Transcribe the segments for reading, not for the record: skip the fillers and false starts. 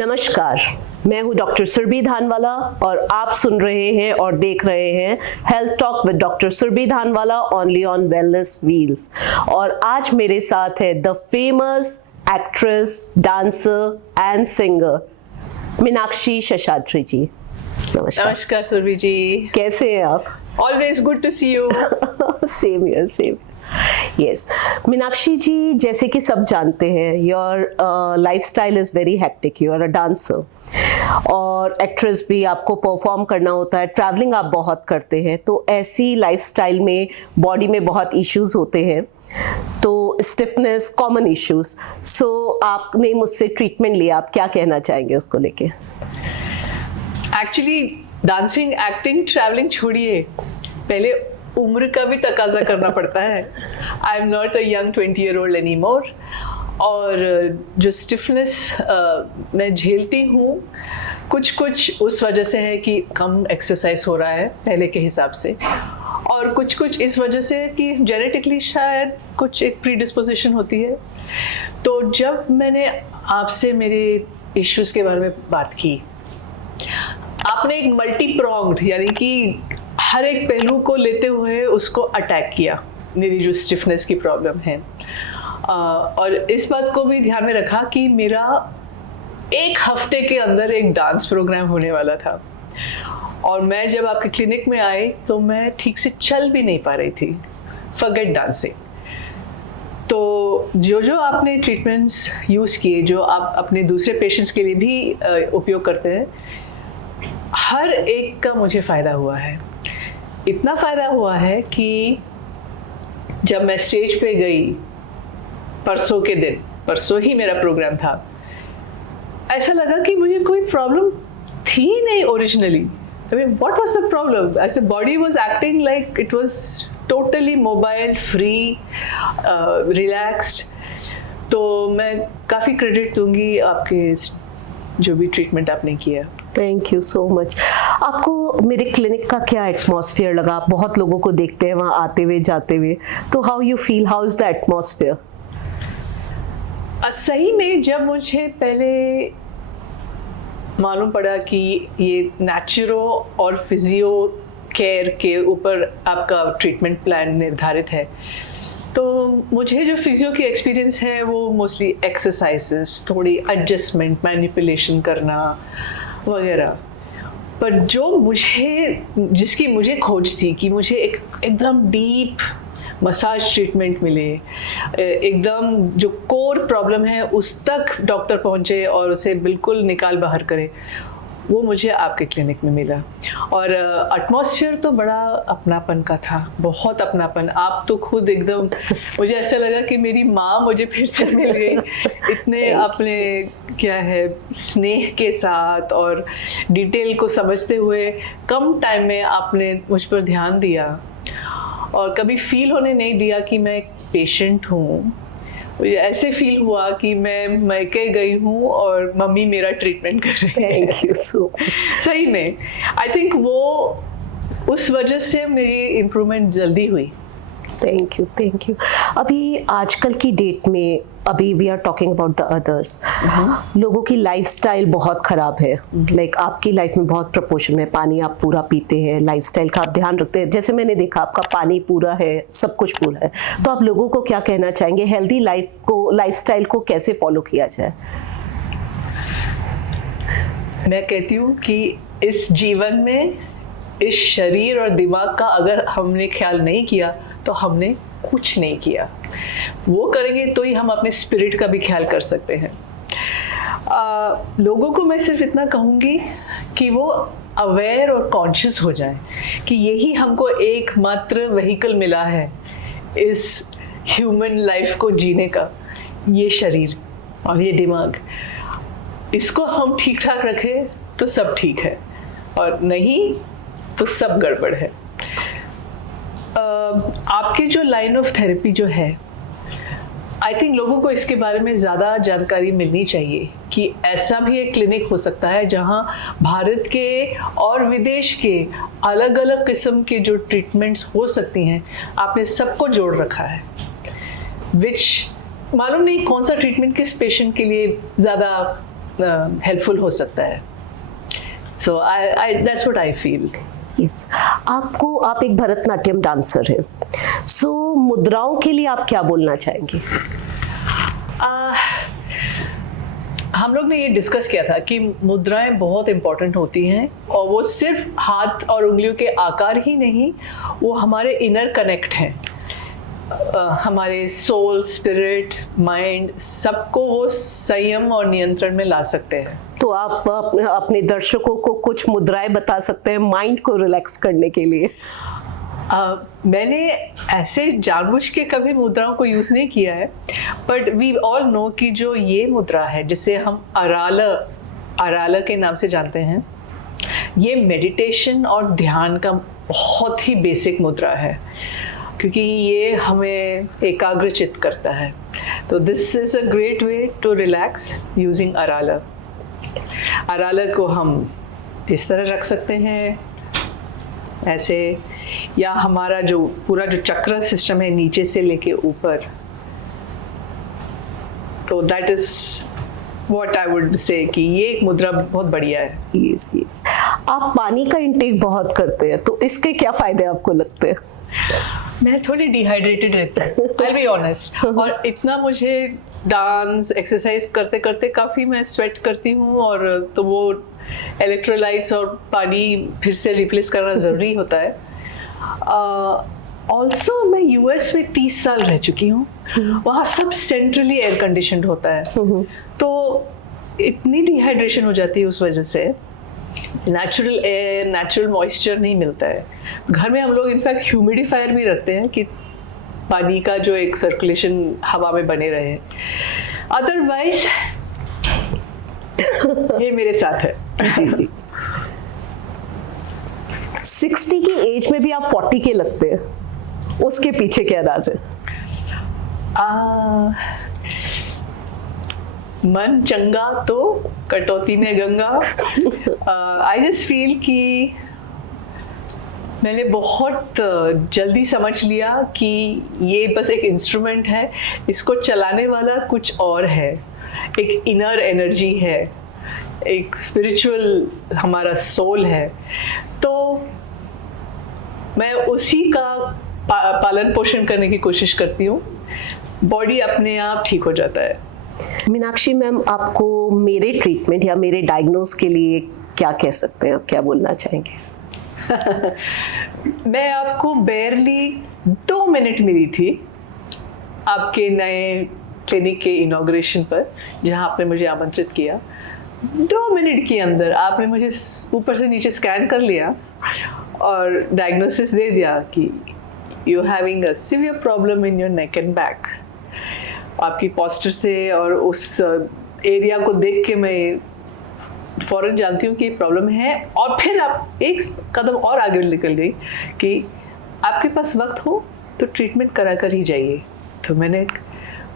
नमस्कार, मैं हूं डॉक्टर सुरभि धानवाला और आप सुन रहे हैं और देख रहे हैं health talk with doctor Surabhi Dhanwala only on wellness wheels. और आज मेरे साथ है the famous actress, dancer and singer Meenakshi Seshadri ji. नमस्कार। नमस्कार सुरभि जी, कैसे हैं आप? Always good to see you. Same here, same. Yes Meenakshi ji, जैसे कि सब जानते हैं your lifestyle is very hectic. You are a dancer और एक्ट्रेस भी, आपको परफॉर्म करना होता है, ट्रैवलिंग आप बहुत करते हैं, तो ऐसी लाइफस्टाइल में बॉडी में बहुत इश्यूज होते हैं, तो स्टिफनेस कॉमन इश्यूज। सो आपने मुझसे ट्रीटमेंट लिया, आप क्या कहना चाहेंगे उसको लेके? एक्चुअली डांसिंग, एक्टिंग, ट्रैवलिंग छोड़िए, पहले उम्र का भी तकाजा करना पड़ता है। I am not a young 20-year-old any more. और जो स्टिफनेस मैं झेलती हूँ, कुछ उस वजह से है कि कम एक्सरसाइज हो रहा है पहले के हिसाब से, और कुछ इस वजह से कि जेनेटिकली शायद कुछ एक प्रीडिस्पोजिशन होती है। तो जब मैंने आपसे मेरे इश्यूज़ के बारे में बात की, आपने एक मल्टी प्रॉन्ग्ड, यानी कि हर एक पहलू को लेते हुए उसको अटैक किया, मेरी जो स्टिफनेस की प्रॉब्लम है। और इस बात को भी ध्यान में रखा कि मेरा एक हफ्ते के अंदर एक डांस प्रोग्राम होने वाला था, और मैं जब आपके क्लिनिक में आई तो मैं ठीक से चल भी नहीं पा रही थी, फॉरगेट डांसिंग। तो जो आपने ट्रीटमेंट्स यूज़ किए, जो आप अपने दूसरे पेशेंट्स के लिए भी उपयोग करते हैं, हर एक का मुझे फ़ायदा हुआ है। इतना फ़ायदा हुआ है कि जब मैं स्टेज पे गई परसों ही मेरा प्रोग्राम था, ऐसा लगा कि मुझे कोई प्रॉब्लम थी नहीं originally. I mean, what was the problem? As a body was acting like it was totally mobile, free, relaxed. तो मैं काफ़ी क्रेडिट दूंगी आपके जो भी ट्रीटमेंट आपने किया। Thank you so much. आपको मेरे क्लिनिक का क्या एटमॉस्फेयर लगा? आप बहुत लोगों को देखते हैं वहाँ आते हुए जाते हुए, तो how you feel, how is the atmosphere? सही में जब मुझे पहले मालूम पड़ा कि ये नेचुरो और फिजियो केयर के ऊपर आपका ट्रीटमेंट प्लान निर्धारित है, तो मुझे जो फिजियो की एक्सपीरियंस है वो मोस्टली एक्सरसाइजेस, थोड़ी एडजस्टमेंट, मैनिपुलेशन करना वगैरह। पर जो जिसकी मुझे खोज थी कि मुझे एकदम डीप मसाज ट्रीटमेंट मिले, एकदम जो कोर प्रॉब्लम है उस तक डॉक्टर पहुँचे और उसे बिल्कुल निकाल बाहर करे, वो मुझे आपके क्लिनिक में मिला। और एटमॉस्फेयर तो बड़ा अपनापन का था, बहुत अपनापन। आप तो खुद एकदम, मुझे ऐसा लगा कि मेरी माँ मुझे फिर से मिल गई। इतने आपने क्या है स्नेह के साथ और डिटेल को समझते हुए कम टाइम में आपने मुझ पर ध्यान दिया, और कभी फील होने नहीं दिया कि मैं एक पेशेंट हूँ। मुझे ऐसे फील हुआ कि मैं मैके गई हूँ और मम्मी मेरा ट्रीटमेंट कर रही है। Thank you so much. सही में आई थिंक वो उस वजह से मेरी इम्प्रूवमेंट जल्दी हुई। Thank you, thank you. अभी आजकल की डेट में, अभी we are talking about the others, लोगों की लाइफस्टाइल बहुत ख़राब है। लाइक आपकी लाइफ में बहुत प्रपोर्शन में पानी आप पूरा पीते हैं, लाइफस्टाइल का आप ध्यान रखते हैं, जैसे मैंने देखा आपका पानी पूरा है, सब कुछ पूरा है। तो आप लोगों को क्या कहना चाहेंगे, हेल्दी लाइफस्टाइल को कैसे फॉलो किया जाए? मैं कहती हूँ कि इस जीवन में इस शरीर और दिमाग का अगर हमने ख्याल नहीं किया तो हमने कुछ नहीं किया। वो करेंगे तो ही हम अपने स्पिरिट का भी ख्याल कर सकते हैं। लोगों को मैं सिर्फ इतना कहूँगी कि वो अवेयर और कॉन्शियस हो जाएं कि यही हमको एकमात्र व्हीकल मिला है इस ह्यूमन लाइफ को जीने का, ये शरीर और ये दिमाग। इसको हम ठीक ठाक रखें तो सब ठीक है, और नहीं तो सब गड़बड़ है। आपकी जो लाइन ऑफ थेरेपी जो है, आई थिंक लोगों को इसके बारे में ज़्यादा जानकारी मिलनी चाहिए कि ऐसा भी एक क्लिनिक हो सकता है जहां भारत के और विदेश के अलग अलग किस्म के जो ट्रीटमेंट्स हो सकती हैं, आपने सबको जोड़ रखा है। विच मालूम नहीं कौन सा ट्रीटमेंट किस पेशेंट के लिए ज़्यादा हेल्पफुल हो सकता है. So I that's what I feel. Yes, आप एक भरतनाट्यम डांसर हैं, सो मुद्राओं के लिए आप क्या बोलना चाहेंगे? हम लोग ने ये डिस्कस किया था कि मुद्राएं बहुत इम्पॉर्टेंट होती हैं, और वो सिर्फ हाथ और उंगलियों के आकार ही नहीं, वो हमारे इनर कनेक्ट हैं. हमारे सोल, स्पिरिट, माइंड, सबको वो संयम और नियंत्रण में ला सकते हैं. तो आप अपने दर्शकों को कुछ मुद्राएं बता सकते हैं माइंड को रिलैक्स करने के लिए? मैंने ऐसे जानबूझ के कभी मुद्राओं को यूज़ नहीं किया है, बट वी ऑल नो कि जो ये मुद्रा है जिसे हम अराला के नाम से जानते हैं, ये मेडिटेशन और ध्यान का बहुत ही बेसिक मुद्रा है, क्योंकि ये हमें एकाग्रचित करता है. तो this is a great way to relax using arala. अराला को हम इस तरह रख सकते हैं, ऐसे, या हमारा जो पूरा जो चक्र सिस्टम है नीचे से लेके ऊपर. तो that is what I would say कि ये एक मुद्रा बहुत बढ़िया है. Yes yes. आप पानी का इंटेक बहुत करते हैं, तो इसके क्या फायदे आपको लगते हैं? मैं थोड़ी डिहाइड्रेटेड रहती हूँ, आई बी ऑनेस्ट. और इतना मुझे डांस एक्सरसाइज करते करते काफ़ी मैं स्वेट करती हूँ, और तो वो इलेक्ट्रोलाइट्स और पानी फिर से रिप्लेस करना ज़रूरी होता है. ऑल्सो मैं यूएस में 30 साल रह चुकी हूँ. वहाँ सब सेंट्रली एयर कंडीशनड होता है, तो इतनी डिहाइड्रेशन हो जाती है उस वजह से. नेचुरल एयर, नेचुरल मॉइस्चर नहीं मिलता है. घर में हम लोग इनफैक्ट ह्यूमिडिफायर भी रखते हैं कि पानी का जो एक सर्कुलेशन हवा में बने रहे. अदरवाइज ये मेरे साथ है. जी. 60 की एज में भी आप 40 के लगते हैं, उसके पीछे क्या राज है? मन चंगा तो कटौती में गंगा. आई जस्ट फील कि मैंने बहुत जल्दी समझ लिया कि ये बस एक इंस्ट्रूमेंट है, इसको चलाने वाला कुछ और है. एक इनर एनर्जी है, एक स्पिरिचुअल हमारा सोल है. तो मैं उसी का पालन पोषण करने की कोशिश करती हूँ. बॉडी अपने आप ठीक हो जाता है. मीनाक्षी मैम, आपको मेरे ट्रीटमेंट या मेरे डायग्नोस के लिए क्या कह सकते हैं, क्या बोलना चाहेंगे? मैं आपको बेयरली 2 मिनट मिली थी आपके नए क्लिनिक के इनॉग्रेशन पर, जहां आपने मुझे आमंत्रित किया. 2 मिनट के अंदर आपने मुझे ऊपर से नीचे स्कैन कर लिया और डायग्नोसिस दे दिया कि you having a severe problem in your neck and back. आपकी पोस्चर से और उस एरिया को देख के मैं फ़ौरन जानती हूँ कि ये प्रॉब्लम है. और फिर आप एक कदम और आगे निकल गई कि आपके पास वक्त हो तो ट्रीटमेंट करा कर ही जाइए. तो मैंने,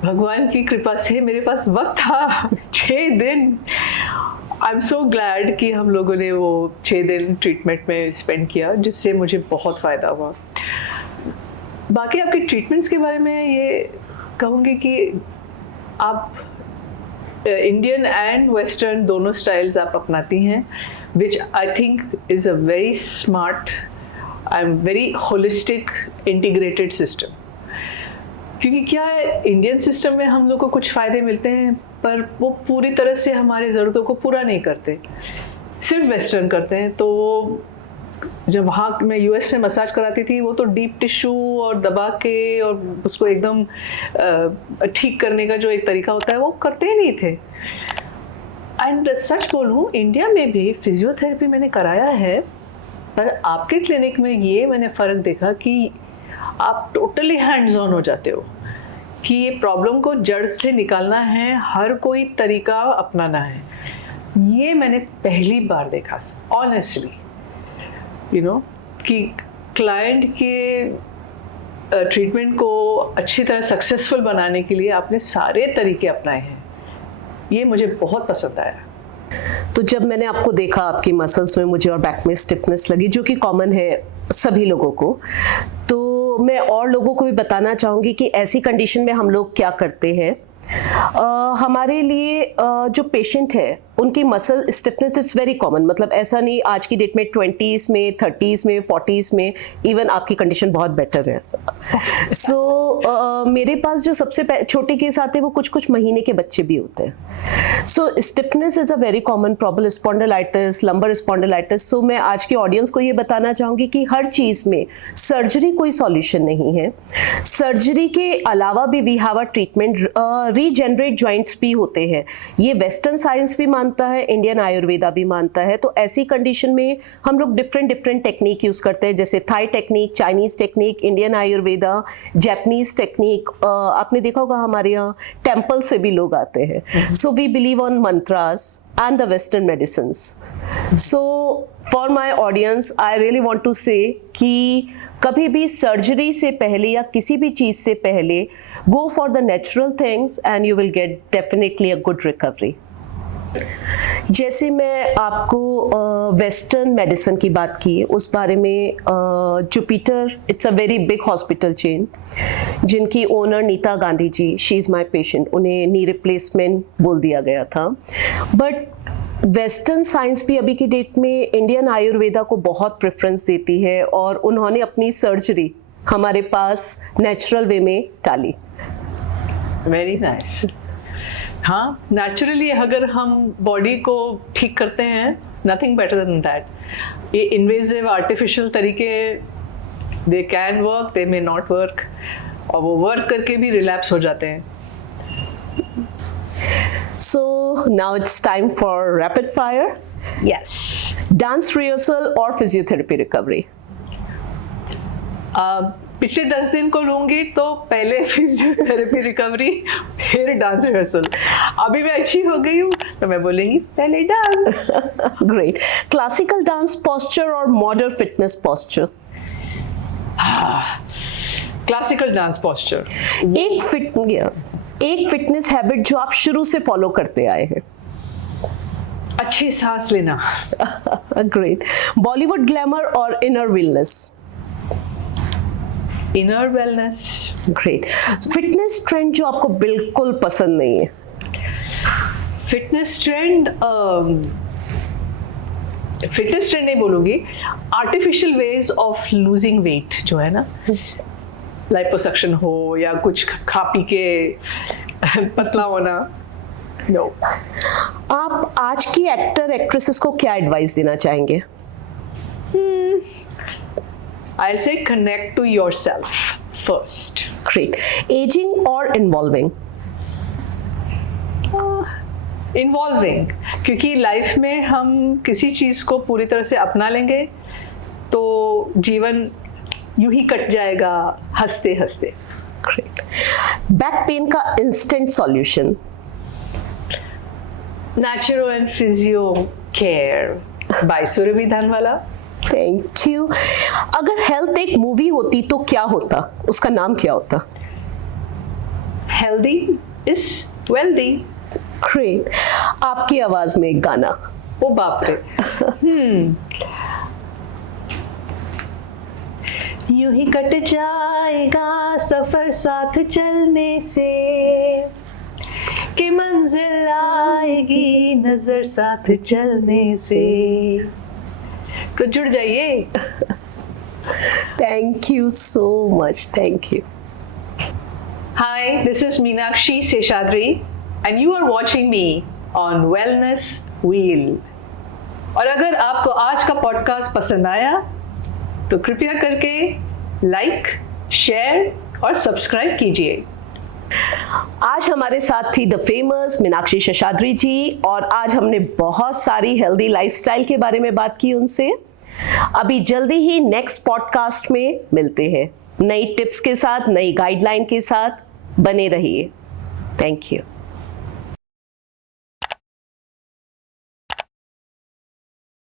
भगवान की कृपा से मेरे पास वक्त था. 6 दिन. आई एम सो ग्लैड कि हम लोगों ने वो 6 दिन ट्रीटमेंट में स्पेंड किया, जिससे मुझे बहुत फ़ायदा हुआ. बाकी आपके ट्रीटमेंट्स के बारे में ये कहूँगी कि आप इंडियन एंड वेस्टर्न दोनों स्टाइल्स आप अपनाती हैं, which I think is a very smart and very holistic integrated system. क्योंकि क्या है, इंडियन सिस्टम में हम लोग को कुछ फ़ायदे मिलते हैं, पर वो पूरी तरह से हमारी ज़रूरतों को पूरा नहीं करते, सिर्फ वेस्टर्न करते हैं. तो जब वहाँ मैं यूएस में मसाज कराती थी, वो तो डीप टिश्यू और दबा के और उसको एकदम ठीक करने का जो एक तरीका होता है वो करते ही नहीं थे. एंड सच बोलूँ, इंडिया में भी फिजियोथेरेपी मैंने कराया है, पर आपके क्लिनिक में ये मैंने फ़र्क देखा कि आप टोटली हैंड्स ऑन हो जाते हो कि ये प्रॉब्लम को जड़ से निकालना है, हर कोई तरीका अपनाना है. ये मैंने पहली बार देखा ऑनेस्टली, यू नो, कि क्लाइंट के ट्रीटमेंट को अच्छी तरह सक्सेसफुल बनाने के लिए आपने सारे तरीके अपनाए हैं. ये मुझे बहुत पसंद आया. तो जब मैंने आपको देखा, आपकी मसल्स में मुझे और बैक में स्टिफनेस लगी, जो कि कॉमन है सभी लोगों को, तो मैं और लोगों को भी बताना चाहूँगी कि ऐसी कंडीशन में हम लोग क्या करते हैं. हमारे लिए जो पेशेंट है उनकी muscle stiffness it's very common, मतलब ऐसा नहीं आज की डेट में 20s में 30s में 40s में इवन आपकी कंडीशन बहुत बेटर है। सो मेरे पास जो सबसे छोटे केस आते हैं वो कुछ कुछ महीने के बच्चे भी होते हैं। So stiffness is a very common problem, spondylitis, lumbar spondylitis. So मैं आज की ऑडियंस को ये बताना चाहूँगी कि हर चीज़ में सर्जरी कोई सॉल्यूशन नहीं है। सर्जरी के अलावा भी we have a treatment, regenerate joints भी होते हैं। ये वेस्टर्न साइंस भी मानता है, इंडियन आयुर्वेदा भी मानता है। तो ऐसी कंडीशन में हम लोग डिफरेंट टेक्निक यूज करते हैं, जैसे Thai technique, Chinese technique, Indian Ayurveda, Japanese technique. आपने देखा होगा हमारे यहाँ टेम्पल से भी लोग आते हैं। So we believe on mantras and the western medicines. So for my audience I really want to say कि कभी भी सर्जरी से पहले या किसी भी चीज से पहले go for the natural things and you will get definitely a good recovery. जैसे मैं आपको वेस्टर्न मेडिसिन की बात की, उस बारे में Jupiter it's a very big hospital chain जिनकी owner Nita Gandhi ji, she is my patient, उन्हें नी रिप्लेसमेंट बोल दिया गया था। बट वेस्टर्न साइंस भी अभी की डेट में इंडियन आयुर्वेदा को बहुत प्रेफरेंस देती है और उन्होंने अपनी सर्जरी हमारे पास नेचुरल वे में टाली। Very nice. हाँ, नेचुरली अगर हम बॉडी को ठीक करते हैं, नथिंग बेटर देन दैट। ये इन्वेजिव आर्टिफिशियल तरीके they can work, they may not work, और वो वर्क करके भी रिलैप्स हो जाते हैं। So now it's time for rapid fire. Yes. Dance rehearsal or physiotherapy recovery? पिछले 10 दिन को लूंगी तो पहले फिजियोथेरेपी रिकवरी, फिर डांस रिहर्सल। अभी मैं अच्छी हो गई हूँ तो मैं बोलेंगी पहले dance. Great. Classical dance posture or modern fitness posture? Classical dance posture. एक फिटनेस हैबिट जो आप शुरू से फॉलो करते आए हैं। अच्छी सांस लेना। ग्रेट। बॉलीवुड ग्लैमर और inner wellness? Inner wellness. Great. Fitness trend जो आपको बिल्कुल पसंद नहीं है? फिटनेस ट्रेंड नहीं बोलूंगी, artificial ways of losing weight जो है ना, लाइपोसक्शन हो या कुछ खा पी के पतला होना। नो। आप आज की एक्टर एक्ट्रेसेस को क्या एडवाइस देना चाहेंगे? I'll say connect to yourself first. Great. Aging or involving? Involving, क्योंकि लाइफ में हम किसी चीज को पूरी तरह से अपना लेंगे तो जीवन यूं ही कट जाएगा हंसते हंसते। Great. बैक पेन का instant solution? Naturo and physio care by Surabhi Dhanwala. Thank you. अगर हेल्थ एक मूवी होती तो क्या होता, उसका नाम क्या होता? Healthy is wealthy. ग्रेट। आपकी आवाज में एक गाना। ओ बाप रे। यूं ही कट जाएगा सफर साथ चलने से, कि मंजिल आएगी नजर साथ चलने से। तो जुड़ जाइए। Thank you so much. Thank you. Hi, this is Meenakshi Seshadri and you are watching me on Wellness Wheel. और अगर आपको आज का पॉडकास्ट पसंद आया तो कृपया करके लाइक, शेयर और सब्सक्राइब कीजिए। आज हमारे साथ थी द फेमस मीनाक्षी शेषाद्री जी और आज हमने बहुत सारी हेल्दी लाइफस्टाइल के बारे में बात की उनसे। अभी जल्दी ही नेक्स्ट पॉडकास्ट में मिलते हैं नई टिप्स के साथ, नई गाइडलाइन के साथ। बने रहिए। Thank you.